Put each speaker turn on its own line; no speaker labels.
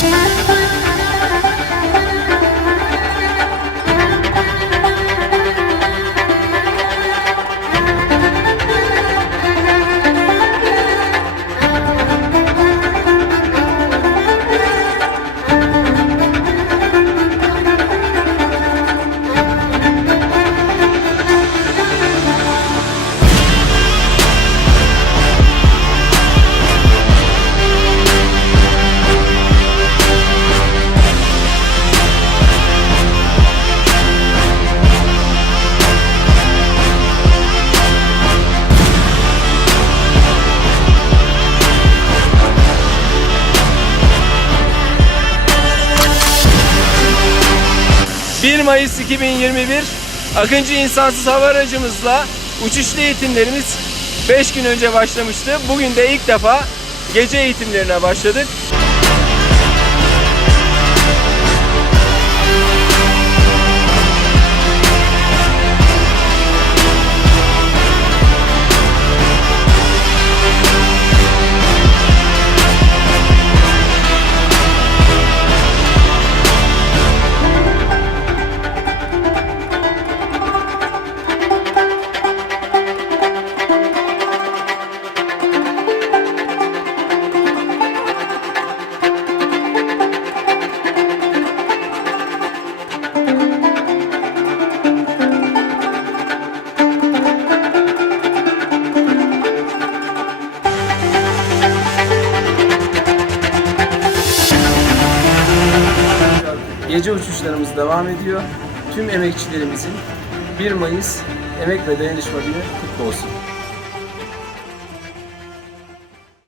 shine. 1 Mayıs 2021 Akıncı insansız hava aracımızla uçuşlu eğitimlerimiz 5 gün önce başlamıştı. Bugün de ilk defa gece eğitimlerine başladık. Gece uçuşlarımız devam ediyor. Tüm emekçilerimizin 1 Mayıs Emek ve Dayanışma Günü kutlu olsun.